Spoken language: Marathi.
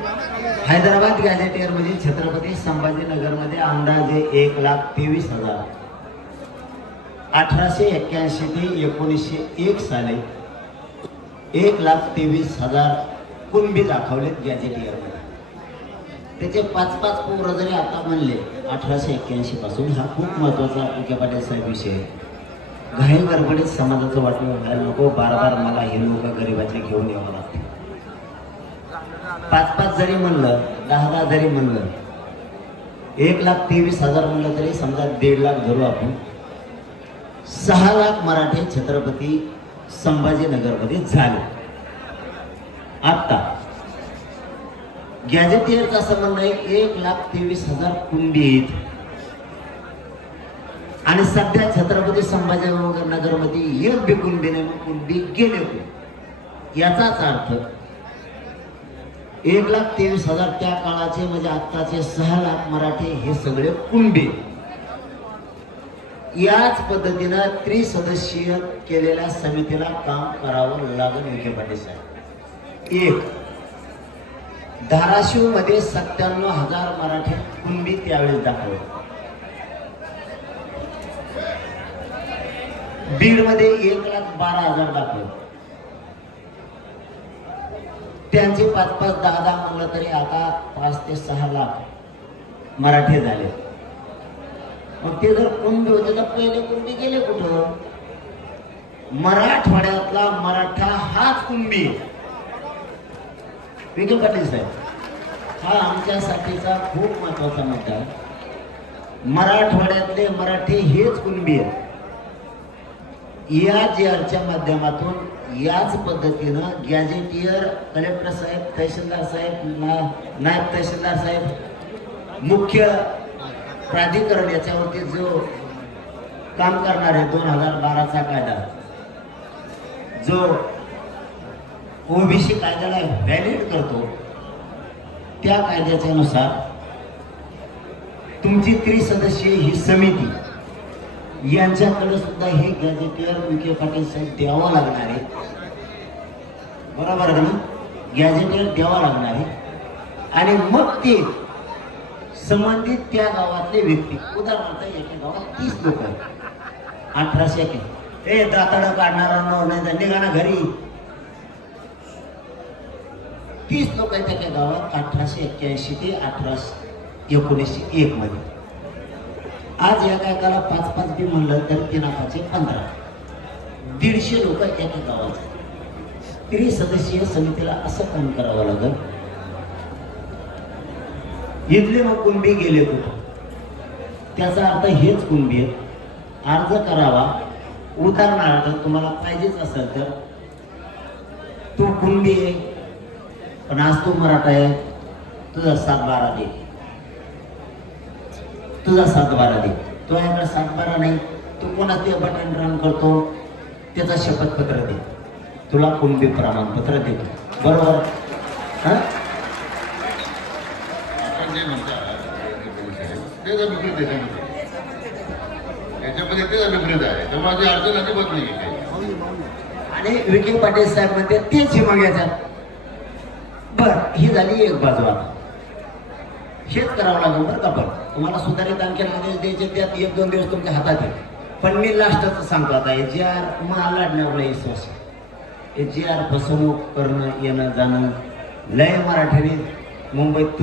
हैदराबाद गॅझेटियर मध्ये छत्रपती संभाजीनगरमध्ये अंदाजे 1,23,000 1881 ते 1901 साली 1,23,000 कुणबी दाखवलेत गॅझेटियर मध्ये. त्याचे 5-5 पोरं जरी आता म्हणले 1881 पासून, हा खूप महत्वाचा विखे पाटील साहेब विषय आहे. घाई गडबडीत समाजाचं वाटलं व्हायला नको. बार मला हे लोक गरीबाचे घेऊन यावं लागते. 5-5 जरी म्हणलं, 10-10 जरी म्हणलं, 1,23,000 म्हणलं तरी समजा 1.5 लाख धरू आपण. 6 लाख मराठे छत्रपती संभाजीनगरमध्ये झाले. आता गॅझेटियरचं असं म्हणणं आहे 1,23,000 कुणबी आहेत आणि सध्या छत्रपती संभाजीनगरमध्ये एक बी कुणबी नाही. मग कुणबी गेले. याचाच अर्थ 1,23,000 त्या काळाचे म्हणजे आत्ताचे 6 लाख मराठे हे सगळे कुणबी. याच पद्धतीनं त्रिसदस्यीय केलेल्या समितीला काम करावं लागेल विखे पाटील साहेब. एक, धाराशिव मध्ये 97,000 मराठे कुणबी त्यावेळेस दाखवले. बीड मध्ये 1,12,000 दाखवले. त्यांचे 5-5, 10-10 म्हणलं तरी आता 5 ते 6 लाख मराठे झाले. मग ते जर कुणबी होते तर पहिले कुणबी गेले कुठं? मराठवाड्यातला मराठा हाच कुणबी. विखे पाटील साहेब, हा आमच्यासाठीचा खूप महत्वाचा मुद्दा आहे. मराठवाड्यातले मराठी हेच कुणबी आहे. या जीआरच्या माध्यमातून याच पद्धतीनं गॅझेटियर, कलेक्टर साहेब, तहसीलदार साहेब, नायब तहसीलदार साहेब, मुख्य प्राधिकरण याच्यावरती जो काम करणार आहे 2012चा कायदा, जो ओबीसी कायद्याला व्हॅलिड करतो, त्या कायद्याच्या नुसार तुमची त्रिसदस्यीय ही समिती यांच्याकडे सुद्धा हे गॅझेटियर विखे पाटील साहेब द्यावं लागणार आहे. बरोबर ना? गॅझेटियर द्यावा लागणार आहे. आणि मग ते संबंधित त्या गावातले व्यक्ती, उदाहरणार्थ एका गावात 30 लोक आहेत, 1881 दाताडं काढणारा नाही तर निघाना घरी 30 लोक आहेत त्या गावात 1881 ते 1901 मध्ये. आज एका एकाला 5-5 बी म्हणलं तर 3-5 15, 150 लोक एका गावात. त्रिसदस्यीय समितीला असं काम करावं लागेल. इथले मग कुणबी गेले कुठं? त्याचा अर्थ हेच कुणबी आहेत. अर्ज करावा. उदाहरणार्थ तुम्हाला पाहिजेच असेल तर तू कुणबी आहे पण आज तू मराठा आहे, तुझा 7-12 दे, तुझा 7-12 दे. तुझ्याकडे 7-12 नाही, तू कोणाचे बटन रन करतो त्याचा शपथपत्र दे, तुला कुणबी प्रमाणपत्र देतो. बरोबर? हा, याच्यामध्ये तेच अभिप्रेत आहे. तेव्हा माझी अडचण अजिबात नाही. आणि विखे पाटील साहेब म्हणते तेच हे मग याच्यात. बर, ही झाली एक बाजू. आता हेच करावं लागेल बरं का. पण तुम्हाला सुधारित आणखी आदेश द्यायचे, त्यात 1-2 दिवस तुमच्या हातात आहे. पण मी लास्टच सांगतो आता, JR मला लढण्यावर विश्वास. JR फसवणूक करणं, येणं जाणं लय मराठीने मुंबईत